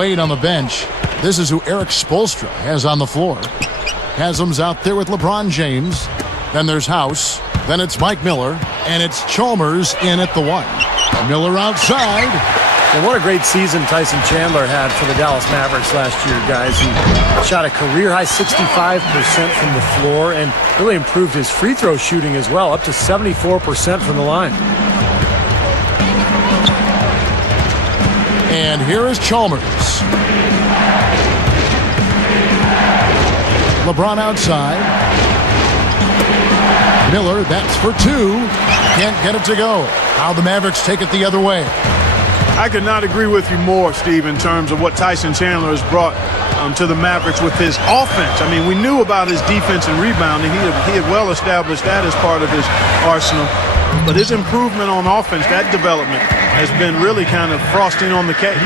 Wade on the bench. This is who Eric Spoelstra has on the floor. Haslam's out there with LeBron James. Then there's House. Then it's Mike Miller. And it's Chalmers in at the 1. Miller outside. And what a great season Tyson Chandler had for the Dallas Mavericks last year, guys. He shot a career-high 65% from the floor and really improved his free throw shooting as well, up to 74% from the line. And here is Chalmers. LeBron outside. Miller, that's for 2. Can't get it to go. How the Mavericks take it the other way. I could not agree with you more, Steve, in terms of what Tyson Chandler has brought to the Mavericks with his offense. I mean, we knew about his defense and rebounding. He had well established that as part of his arsenal. But his improvement on offense, that development, has been really kind of frosting on the cake.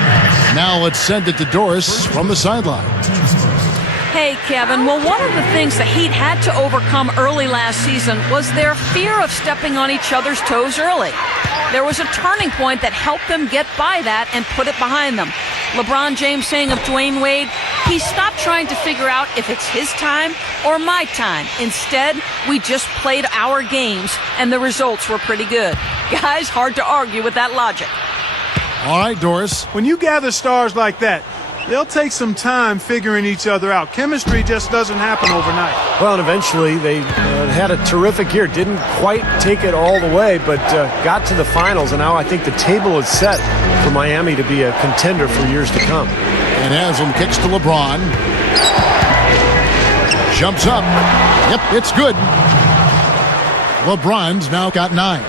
Now let's send it to Doris from the sideline. Hey, Kevin. Well, one of the things the Heat had to overcome early last season was their fear of stepping on each other's toes early. There was a turning point that helped them get by that and put it behind them. LeBron James saying of Dwayne Wade, he stopped trying to figure out if it's his time or my time. Instead, we just played our games, and the results were pretty good. Guys, hard to argue with that logic. All right, Doris. When you gather stars like that, they'll take some time figuring each other out. Chemistry just doesn't happen overnight. Well, and eventually they had a terrific year. Didn't quite take it all the way, but got to the finals. And now I think the table is set for Miami to be a contender for years to come. And Haslam kicks to LeBron. Jumps up. Yep, it's good. LeBron's now got 9.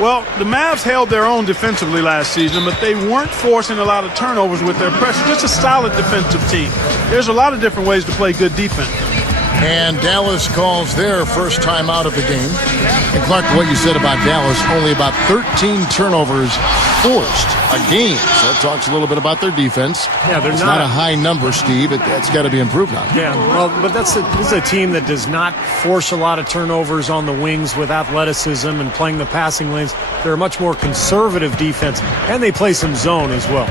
Well, the Mavs held their own defensively last season, but they weren't forcing a lot of turnovers with their pressure. Just a solid defensive team. There's a lot of different ways to play good defense. And Dallas calls their first time out of the game. And Clark, what you said about Dallas, only about 13 turnovers forced a game. So it talks a little bit about their defense. Yeah, they're it's not a high number, Steve. That's got to be improved on. Yeah, well, but this is a team that does not force a lot of turnovers on the wings with athleticism and playing the passing lanes. They're a much more conservative defense, and they play some zone as well.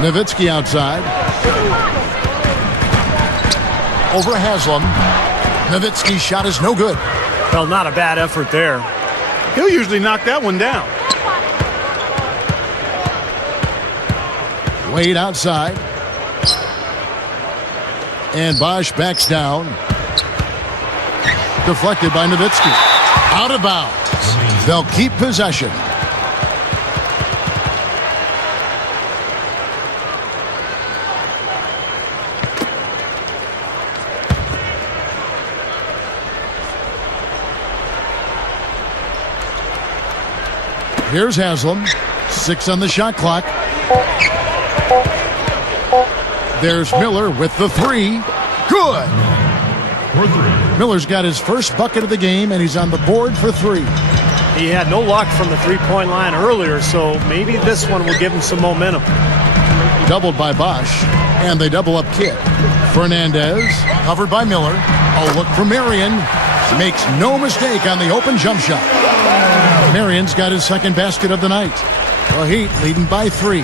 Nowitzki outside. Over Haslam. Nowitzki's shot is no good. Well, not a bad effort there. He'll usually knock that one down. Wade outside. And Bosch backs down. Deflected by Nowitzki. Out of bounds. They'll keep possession. Here's Haslam. 6 on the shot clock. There's Miller with the 3. Good. Miller's got his first bucket of the game, and he's on the board for 3. He had no luck from the three-point line earlier, so maybe this one will give him some momentum. Doubled by Bosch, and they double up Kidd. Fernandez, covered by Miller. A look for Marion. Makes no mistake on the open jump shot. Marion's got his second basket of the night. The Heat leading by 3.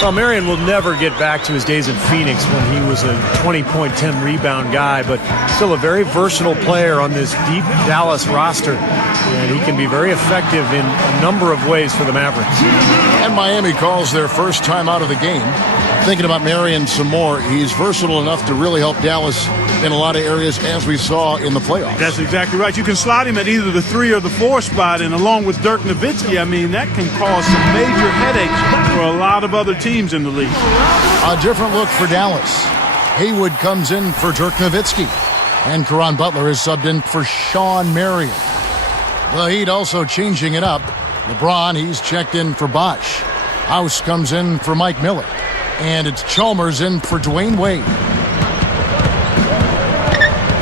Well, Marion will never get back to his days in Phoenix when he was a 20-point, 10-rebound guy, but still a very versatile player on this deep Dallas roster. And he can be very effective in a number of ways for the Mavericks. And Miami calls their first time out of the game. Thinking about Marion some more, he's versatile enough to really help Dallas in a lot of areas, as we saw in the playoffs. That's exactly right. You can slot him at either the 3 or the 4 spot, and along with Dirk Nowitzki, I mean, that can cause some major headaches for a lot of other teams in the league. A different look for Dallas. Haywood comes in for Dirk Nowitzki, and Caron Butler is subbed in for Sean Marion. The Heat also changing it up. LeBron, he's checked in for Bosch. House comes in for Mike Miller. And it's Chalmers in for Dwayne Wade.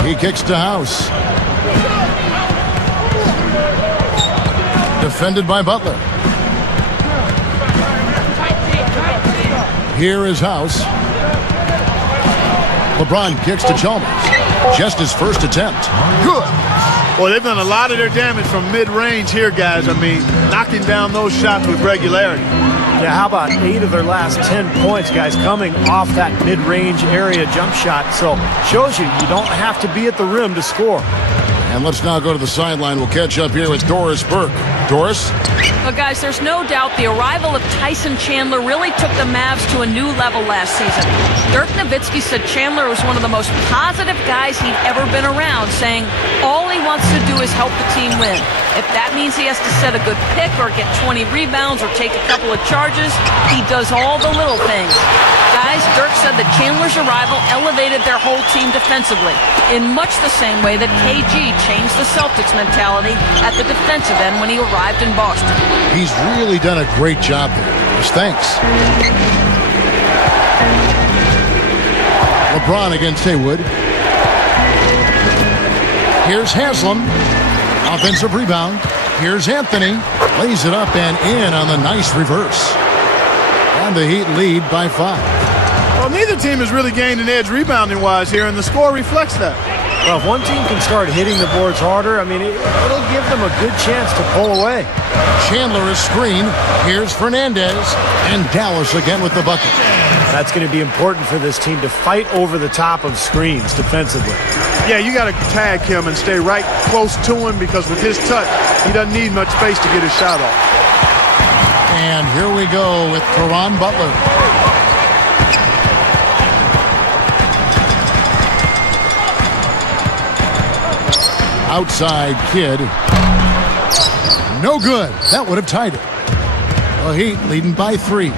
He kicks to House. Defended by Butler. Here is House. LeBron kicks to Chalmers. Just his first attempt. Good. Well, they've done a lot of their damage from mid-range here, guys. I mean, knocking down those shots with regularity. Yeah, how about 8 of their last 10 points, guys, coming off that mid-range area jump shot. So shows you don't have to be at the rim to score. And let's now go to the sideline. We'll catch up here with Doris Burke. Doris? Well, guys, there's no doubt the arrival of Tyson Chandler really took the Mavs to a new level last season. Dirk Nowitzki said Chandler was one of the most positive guys he'd ever been around, saying all he wants to do is help the team win. If that means he has to set a good pick or get 20 rebounds or take a couple of charges, he does all the little things. Guys, Dirk said that Chandler's arrival elevated their whole team defensively in much the same way that KG changed the Celtics mentality at the defensive end when he arrived in Boston. He's really done a great job there. Thanks. LeBron against Haywood. Here's Haslam. Offensive rebound. Here's Anthony. Lays it up and in on the nice reverse. And the Heat lead by 5. Well, neither team has really gained an edge rebounding-wise here, and the score reflects that. Well, if one team can start hitting the boards harder, I mean, it'll give them a good chance to pull away. Chandler is screen. Here's Fernandez. And Dallas again with the bucket. That's going to be important for this team to fight over the top of screens defensively. Yeah, you got to tag him and stay right close to him because with his touch, he doesn't need much space to get his shot off. And here we go with Caron Butler. Outside kid. No good. That would have tied it. The Heat leading by 3.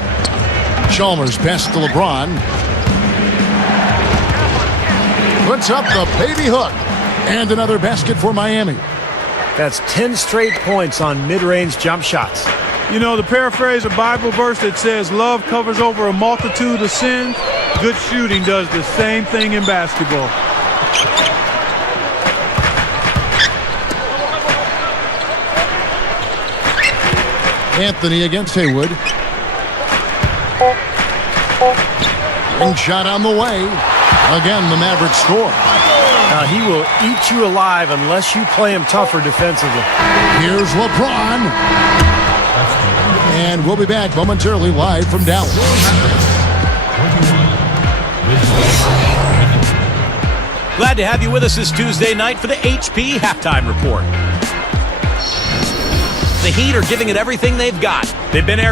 Chalmers pass to LeBron. Puts up the baby hook. And another basket for Miami. That's 10 straight points on mid-range jump shots. You know, to paraphrase a Bible verse that says, love covers over a multitude of sins, good shooting does the same thing in basketball. Anthony against Haywood. Ring shot on the way. Again, the Mavericks score. He will eat you alive unless you play him tougher defensively. Here's LeBron. And we'll be back momentarily live from Dallas. Glad to have you with us this Tuesday night for the HP Halftime Report. The Heat are giving it everything they've got. They've been air